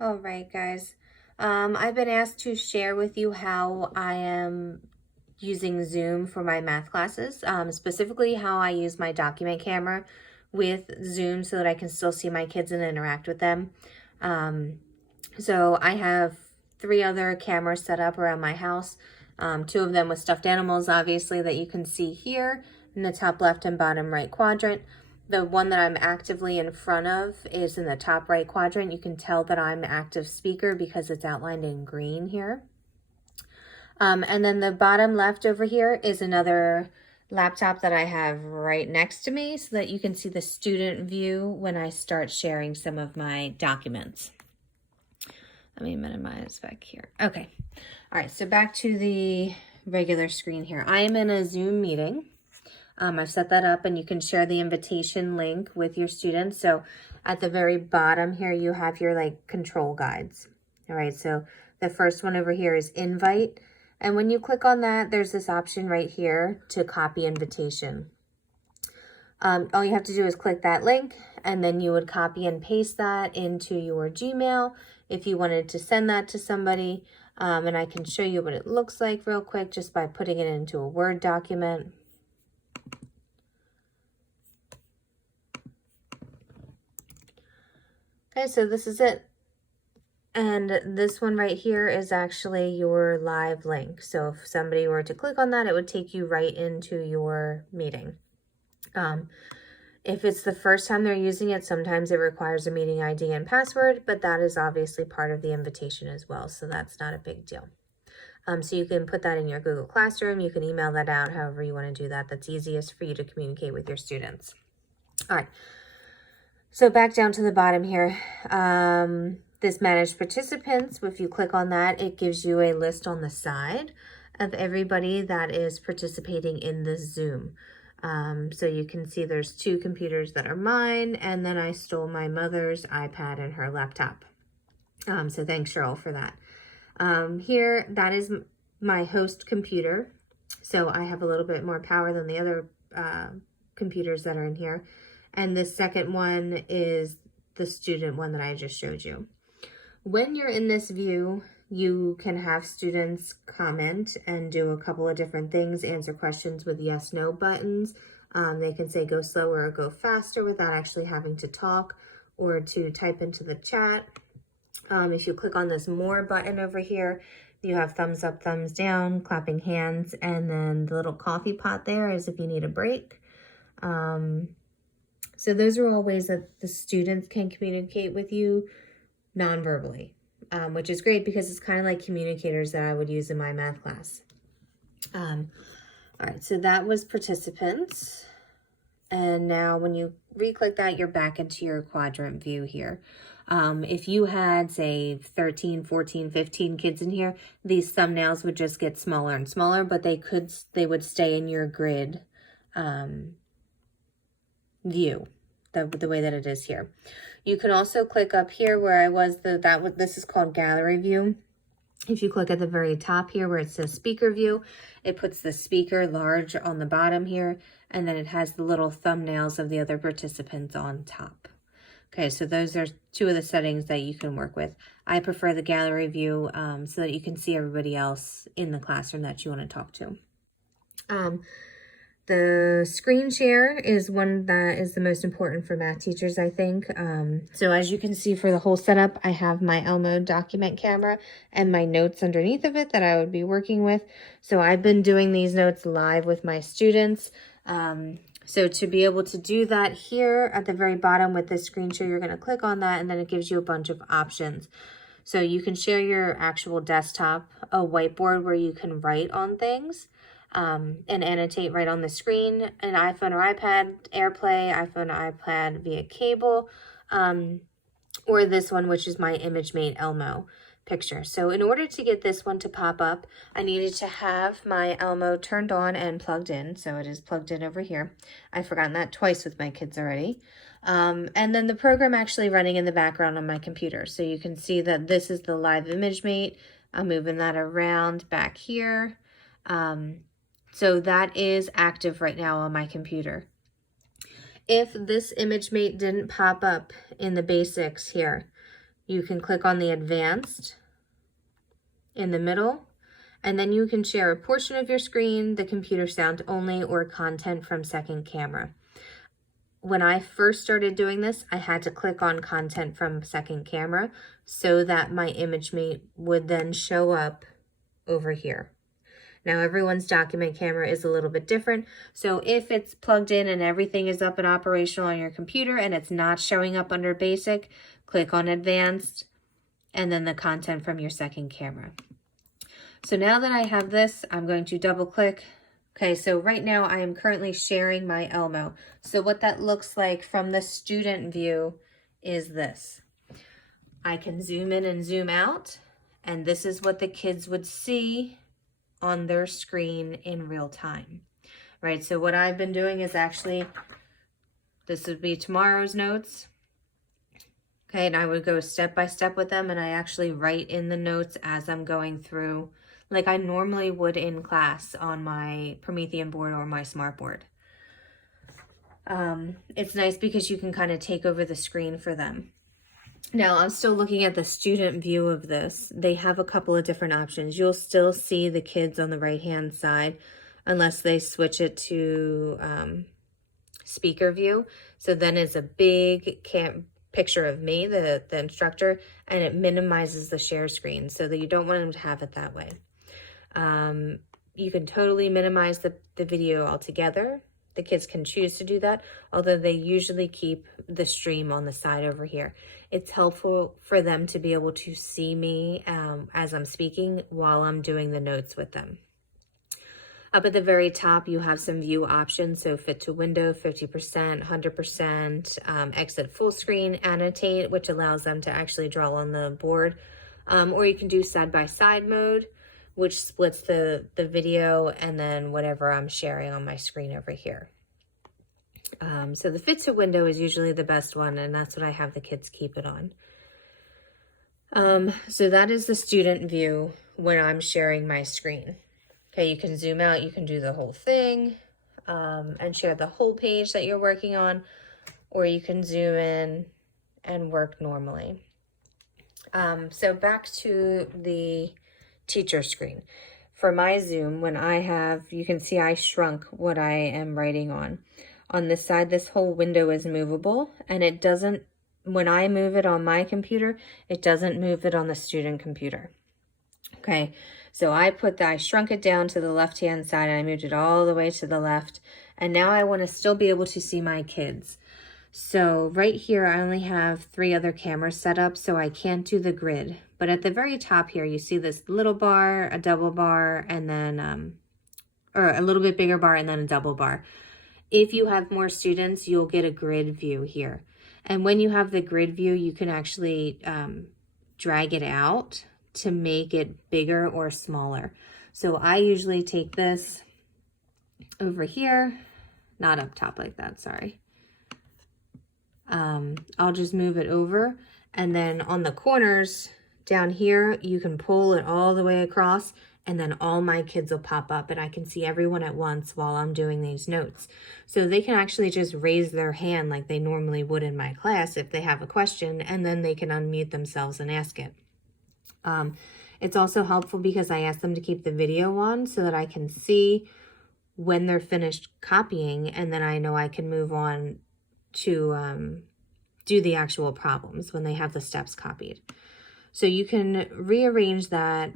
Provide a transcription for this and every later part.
All right, guys. I've been asked to share with you how I am using Zoom for my math classes, specifically how I use my document camera with Zoom so that I can still see my kids and interact with them. Um, so I have 3 other cameras set up around my house. 2 of them with stuffed animals, obviously, that you can see here in the top left and bottom right quadrant. The one that I'm actively in front of is in the top right quadrant. You can tell that I'm an active speaker because it's outlined in green here. And then the bottom left over here is another laptop that I have right next to me so that you can see the student view when I start sharing some of my documents. Let me minimize back here. Okay. All right, so back to the regular screen here. I am in a Zoom meeting. I've set that up and you can share the invitation link with your students. So at the very bottom here, you have your control guides. All right, so the first one over here is invite. And when you click on that, there's this option right here to copy invitation. All you have to do is click that link and then you would copy and paste that into your Gmail if you wanted to send that to somebody. And I can show you what it looks like real quick just by putting it into a Word document. Okay, so this is it. And this one right here is actually your live link. So if somebody were to click on that, it would take you right into your meeting. If it's the first time they're using it, sometimes it requires a meeting ID and password, but that is obviously part of the invitation as well. So that's not a big deal. So you can put that in your Google Classroom. You can email that out however you want to do that. That's easiest for you to communicate with your students. All right. So back down to the bottom here, this manage participants, if you click on that, it gives you a list on the side of everybody that is participating in the Zoom. So you can see there's 2 computers that are mine, and then I stole my mother's iPad and her laptop. So thanks, Cheryl, for that. Here, that is my host computer. So I have a little bit more power than the other computers that are in here. And the second one is the student one that I just showed you. When you're in this view, you can have students comment and do a couple of different things, answer questions with yes, no buttons. They can say go slower or go faster without actually having to talk or to type into the chat. If you click on this more button over here, you have thumbs up, thumbs down, clapping hands, and then the little coffee pot there is if you need a break. So those are all ways that the students can communicate with you non-verbally, which is great because it's kind of like communicators that I would use in my math class. All right, so that was participants. And now when you re-click that, you're back into your quadrant view here. If you had, say, 13, 14, 15 kids in here, these thumbnails would just get smaller and smaller, but they would stay in your grid view, the way that it is here. You can also click up here where I was, this is called gallery view. If you click at the very top here where it says speaker view, it puts the speaker large on the bottom here, and then it has the little thumbnails of the other participants on top. Okay, so those are 2 of the settings that you can work with. I prefer the gallery view so that you can see everybody else in the classroom that you want to talk to. The screen share is one that is the most important for math teachers, I think. So as you can see for the whole setup, I have my Elmo document camera and my notes underneath of it that I would be working with. So I've been doing these notes live with my students. So to be able to do that here at the very bottom with this screen share, you're going to click on that and then it gives you a bunch of options. So you can share your actual desktop, a whiteboard where you can write on things. And annotate right on the screen, an iPhone or iPad, AirPlay, iPhone or iPad via cable, or this one, which is my ImageMate Elmo picture. So in order to get this one to pop up, I needed to have my Elmo turned on and plugged in. So it is plugged in over here. I've forgotten that twice with my kids already. And then the program actually running in the background on my computer. So you can see that this is the live ImageMate. I'm moving that around back here. So that is active right now on my computer. If this ImageMate didn't pop up in the basics here, You can click on the advanced in the middle, and then you can share a portion of your screen, the computer sound only, or content from second camera. When I first started doing this, I had to click on content from second camera so that my ImageMate would then show up over here. Now everyone's document camera is a little bit different. So if it's plugged in and everything is up and operational on your computer and it's not showing up under basic, click on advanced and then the content from your second camera. So now that I have this, I'm going to double click. Okay, so right now I am currently sharing my Elmo. So what that looks like from the student view is this. I can zoom in and zoom out, and this is what the kids would see on their screen in real time, right? So what I've been doing is actually, this would be tomorrow's notes. Okay, and I would go step by step with them, and I actually write in the notes as I'm going through, like I normally would in class on my Promethean board or my smart board. It's nice because you can kind of take over the screen for them. Now, I'm still looking at the student view of this. They have a couple of different options. You'll still see the kids on the right-hand side unless they switch it to speaker view. So then it's a big picture of me, the instructor, and it minimizes the share screen so that you don't want them to have it that way. You can totally minimize the video altogether. The kids can choose to do that, although they usually keep the stream on the side over here. It's helpful for them to be able to see me as I'm speaking while I'm doing the notes with them. Up at the very top, you have some view options. So fit to window, 50%, 100%, exit full screen, annotate, which allows them to actually draw on the board. Or you can do side-by-side mode, which splits the video and then whatever I'm sharing on my screen over here. So the fit to window is usually the best one, and that's what I have the kids keep it on. So that is the student view when I'm sharing my screen. Okay, you can zoom out, you can do the whole thing and share the whole page that you're working on, or you can zoom in and work normally. So back to the teacher screen. For my Zoom, when I have, you can see I shrunk what I am writing on. On this side, this whole window is movable, and it doesn't, when I move it on my computer, it doesn't move it on the student computer. Okay, so I shrunk it down to the left-hand side, and I moved it all the way to the left, and now I want to still be able to see my kids. So right here, I only have 3 other cameras set up, so I can't do the grid. But at the very top here, you see this little bar, a double bar, and then, or a little bit bigger bar and then a double bar. If you have more students, you'll get a grid view here. And when you have the grid view, you can actually drag it out to make it bigger or smaller. So I usually take this over here, not up top like that, sorry. I'll just move it over, and then on the corners down here, you can pull it all the way across, and then all my kids will pop up and I can see everyone at once while I'm doing these notes. So they can actually just raise their hand like they normally would in my class if they have a question, and then they can unmute themselves and ask it. It's also helpful because I ask them to keep the video on so that I can see when they're finished copying, and then I know I can move on to do the actual problems when they have the steps copied. So you can rearrange that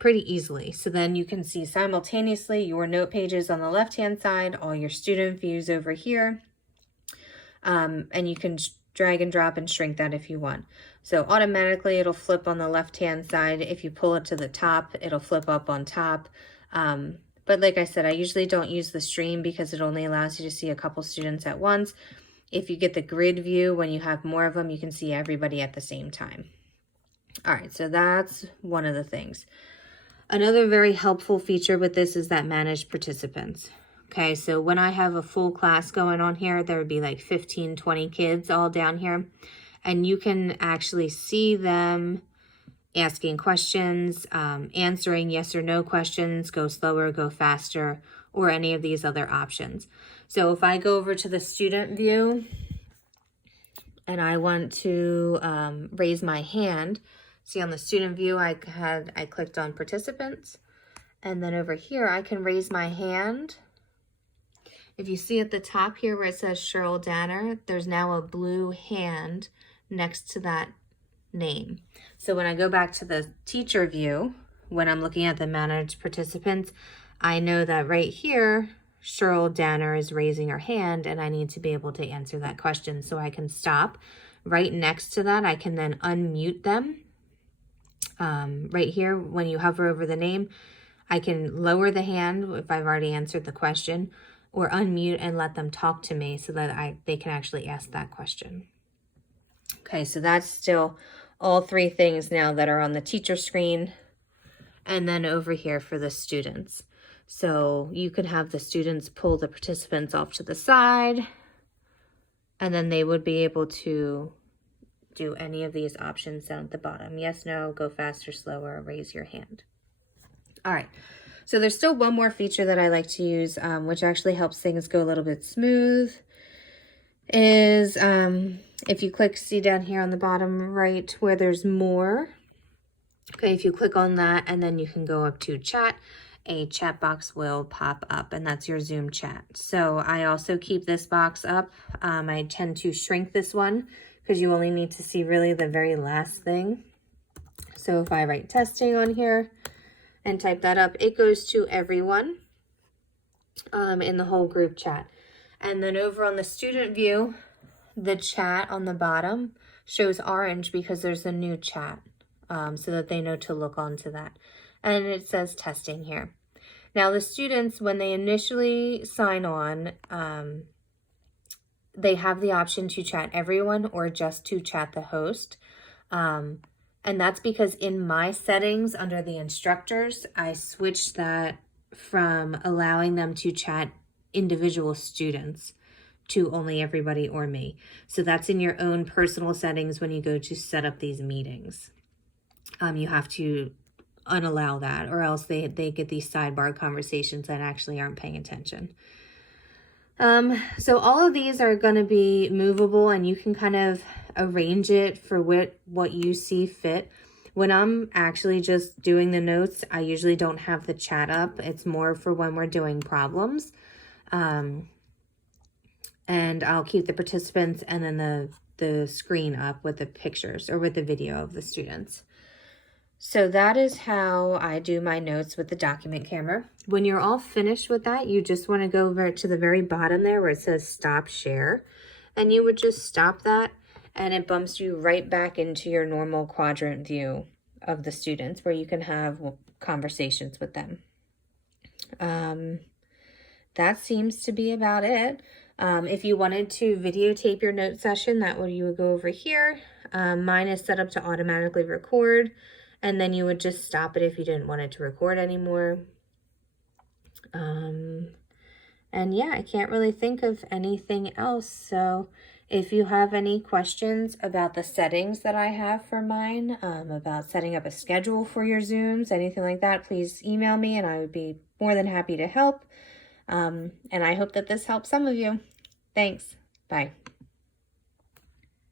pretty easily. So then you can see simultaneously your note pages on the left-hand side, all your student views over here, and you can drag and drop and shrink that if you want. So automatically it'll flip on the left-hand side. If you pull it to the top, it'll flip up on top. But like I said, I usually don't use the stream because it only allows you to see a couple students at once. If you get the grid view, when you have more of them, you can see everybody at the same time. All right, so that's one of the things. Another very helpful feature with this is that manage participants. Okay, so when I have a full class going on here, there would be like 15, 20 kids all down here. And you can actually see them asking questions, answering yes or no questions, go slower, go faster, or any of these other options. So if I go over to the student view, and I want to raise my hand. See, on the student view, I clicked on participants, and then over here, I can raise my hand. If you see at the top here where it says Cheryl Danner, there's now a blue hand next to that name. So when I go back to the teacher view, when I'm looking at the managed participants, I know that right here, Cheryl Danner is raising her hand, and I need to be able to answer that question. So I can stop. Right next to that, I can then unmute them. Right here, when you hover over the name, I can lower the hand if I've already answered the question, or unmute and let them talk to me so that they can actually ask that question. Okay, so that's still all three things now that are on the teacher screen, and then over here for the students. So you could have the students pull the participants off to the side, and then they would be able to do any of these options down at the bottom. Yes, no, go faster, slower, raise your hand. All right, so there's still one more feature that I like to use, which actually helps things go a little bit smooth, is if you click, see down here on the bottom right where there's more. Okay, if you click on that, and then you can go up to chat, a chat box will pop up, and that's your Zoom chat. So I also keep this box up. I tend to shrink this one because you only need to see really the very last thing. So if I write testing on here and type that up, it goes to everyone in the whole group chat. And then over on the student view, the chat on the bottom shows orange because there's a new chat, so that they know to look onto that. And it says testing here. Now the students, when they initially sign on, they have the option to chat everyone or just to chat the host. And that's because in my settings under the instructors, I switched that from allowing them to chat individual students to only everybody or me. So that's in your own personal settings when you go to set up these meetings. You have to unallow that, or else they get these sidebar conversations that actually aren't paying attention. So all of these are going to be movable, and you can kind of arrange it for what you see fit. When I'm actually just doing the notes, I usually don't have the chat up. It's more for when we're doing problems. And I'll keep the participants and then the screen up with the pictures or with the video of the students. So that is how I do my notes with the document camera. When you're all finished with that, you just want to go over to the very bottom there where it says stop share. And you would just stop that, and it bumps you right back into your normal quadrant view of the students where you can have conversations with them. That seems to be about it. If you wanted to videotape your note session, you would go over here. Mine is set up to automatically record, and then you would just stop it if you didn't want it to record anymore. And yeah, I can't really think of anything else. So if you have any questions about the settings that I have for mine, about setting up a schedule for your Zooms, anything like that, please email me and I would be more than happy to help. And I hope that this helps some of you. Thanks. Bye.